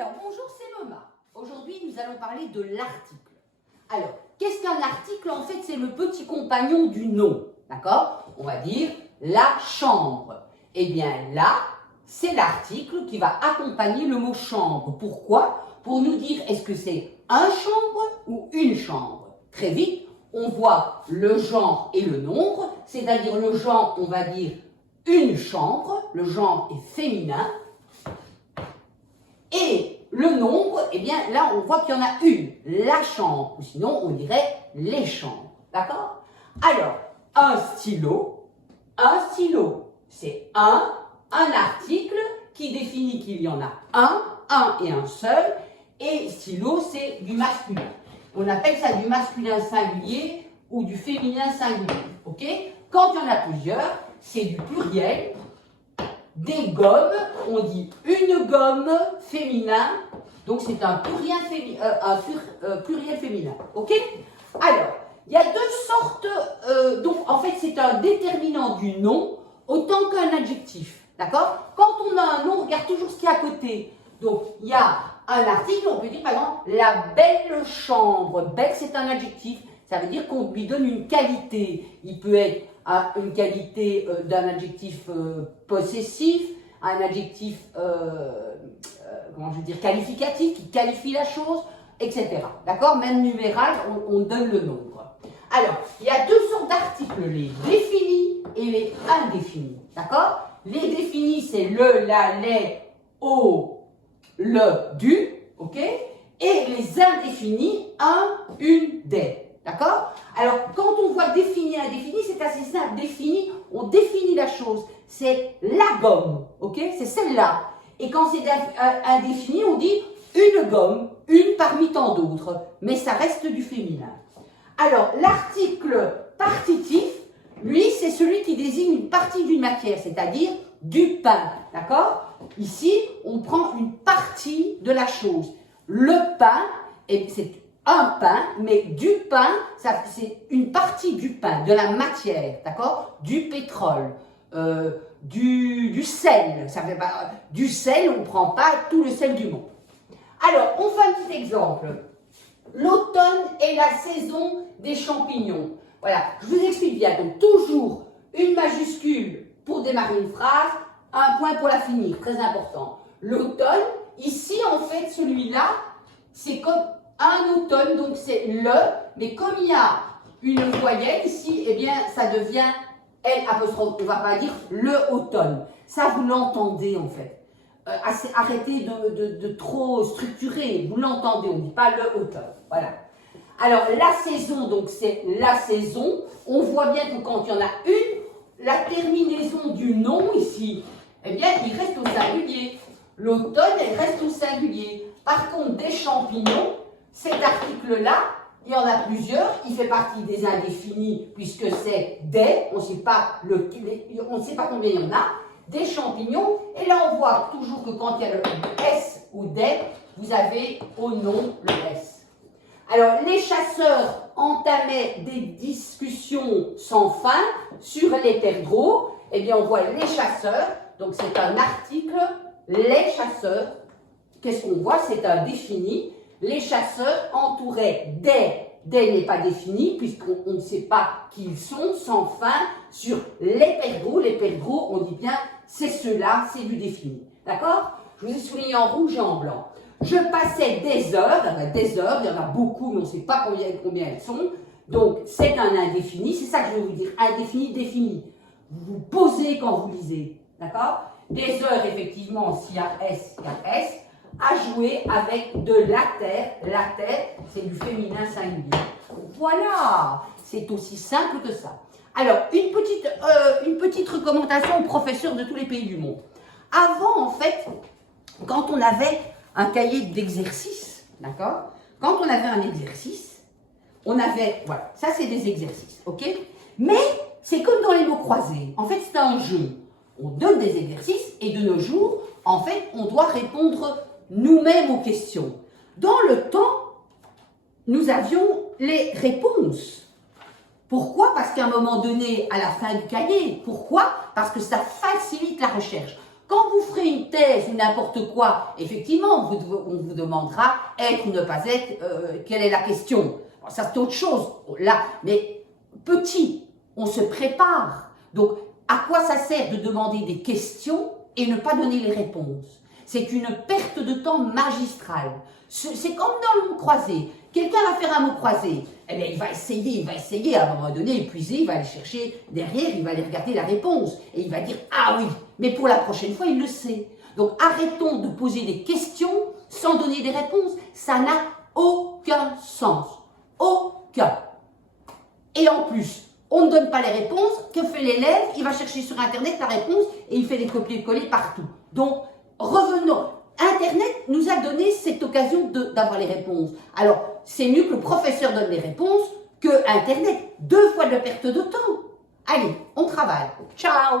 Alors, bonjour, c'est Moma. Aujourd'hui, nous allons parler de l'article. Alors, qu'est-ce qu'un article? En fait, c'est le petit compagnon du nom. D'accord? On va dire la chambre. Eh bien, là, c'est l'article qui va accompagner le mot chambre. Pourquoi? Pour nous dire est-ce que c'est un chambre ou une chambre. Très vite, on voit le genre et le nombre, c'est-à-dire le genre, on va dire une chambre, le genre est féminin, et le nombre, eh bien là on voit qu'il y en a une, la chambre, ou sinon on dirait les chambres, d'accord? Alors, un stylo, c'est un article qui définit qu'il y en a un et un seul, et stylo c'est du masculin. On appelle ça du masculin singulier ou du féminin singulier, ok? Quand il y en a plusieurs, c'est du pluriel. Des gommes, on dit une gomme féminin, donc c'est un pluriel féminin, ok? Alors, il y a deux sortes, donc en fait c'est un déterminant du nom autant qu'un adjectif, d'accord? Quand on a un nom, on regarde toujours ce qu'il y a à côté. Donc il y a un article, on peut dire par exemple la belle chambre. Belle c'est un adjectif, ça veut dire qu'on lui donne une qualité. Il peut être une qualité d'un adjectif possessif, un adjectif comment je veux dire, qualificatif qui qualifie la chose, etc. D'accord? Même numéral, on donne le nombre. Alors, il y a deux sortes d'articles, les définis et les indéfinis. D'accord? Les définis, c'est le, la, les, au, le, du, ok? Et les indéfinis, un, une, des. D'accord? Alors, quand on voit défini, indéfini, c'est assez simple. Défini, on définit la chose. C'est la gomme, ok? C'est celle-là. Et quand c'est indéfini, on dit une gomme, une parmi tant d'autres. Mais ça reste du féminin. Alors, l'article partitif, lui, c'est celui qui désigne une partie d'une matière, c'est-à-dire du pain. D'accord? Ici, on prend une partie de la chose. Le pain, c'est un pain, mais du pain, c'est une partie du pain, de la matière, d'accord? Du pétrole, du sel, ça fait pas, du sel, on ne prend pas tout le sel du monde. Alors, on fait un petit exemple. L'automne est la saison des champignons. Voilà, je vous explique bien. Donc, toujours une majuscule pour démarrer une phrase, un point pour la finir, très important. L'automne, ici, en fait, celui-là, c'est comme un automne, donc c'est le, mais comme il y a une voyelle ici, eh bien, ça devient L apostrophe. On ne va pas dire le automne. Ça, vous l'entendez, en fait. Arrêtez de trop structurer. Vous l'entendez, on ne dit pas le automne. Voilà. Alors, la saison, donc c'est la saison. On voit bien que quand il y en a une, la terminaison du nom ici, eh bien, il reste au singulier. L'automne, elle reste au singulier. Par contre, des champignons, cet article-là, il y en a plusieurs, il fait partie des indéfinis puisque c'est des, on ne sait pas combien il y en a, des champignons, et là on voit toujours que quand il y a le S ou des, vous avez au nom le S. Alors, les chasseurs entamaient des discussions sans fin sur les perdreaux, eh bien on voit les chasseurs, donc c'est un article, les chasseurs, qu'est-ce qu'on voit? C'est un défini. Les chasseurs entouraient des n'est pas défini, puisqu'on ne sait pas qui ils sont, sans fin, sur les perdreaux. Les perdreaux, on dit bien, c'est ceux-là, c'est du défini. D'accord? Je vous ai souligné en rouge et en blanc. Je passais des heures, il y en a beaucoup, mais on ne sait pas combien elles sont. Donc, c'est un indéfini, c'est ça que je vais vous dire, indéfini, défini. Vous vous posez quand vous lisez. D'accord? Des heures, effectivement, s'il y a S, il y a S. À jouer avec de la terre. La terre, c'est du féminin singulier. Voilà, c'est aussi simple que ça. Alors, une petite recommandation aux professeurs de tous les pays du monde. Avant, en fait, quand on avait un cahier d'exercice, d'accord? Quand on avait un exercice, on avait, voilà, ça c'est des exercices, ok? Mais c'est comme dans les mots croisés. En fait, c'est un jeu. On donne des exercices et de nos jours, en fait, on doit répondre nous-mêmes aux questions. Dans le temps, nous avions les réponses. Pourquoi? Parce qu'à un moment donné, à la fin du cahier. Pourquoi? Parce que ça facilite la recherche. Quand vous ferez une thèse ou n'importe quoi, effectivement, on vous demandera être ou ne pas être, quelle est la question. Alors, ça, c'est autre chose, là. Mais petit, on se prépare. Donc, à quoi ça sert de demander des questions et ne pas donner les réponses? C'est une perte de temps magistrale. C'est comme dans le mot croisé. Quelqu'un va faire un mot croisé. Eh bien, il va essayer, à un moment donné, épuisé, il va aller chercher derrière, il va aller regarder la réponse. Et il va dire, ah oui, mais pour la prochaine fois, il le sait. Donc, arrêtons de poser des questions sans donner des réponses. Ça n'a aucun sens. Aucun. Et en plus, on ne donne pas les réponses. Que fait l'élève? Il va chercher sur Internet la réponse et il fait des copier-coller partout. Donc, revenons. Internet nous a donné cette occasion d'avoir les réponses. Alors, c'est mieux que le professeur donne les réponses que Internet. 2 fois de perte de temps. Allez, on travaille. Ciao!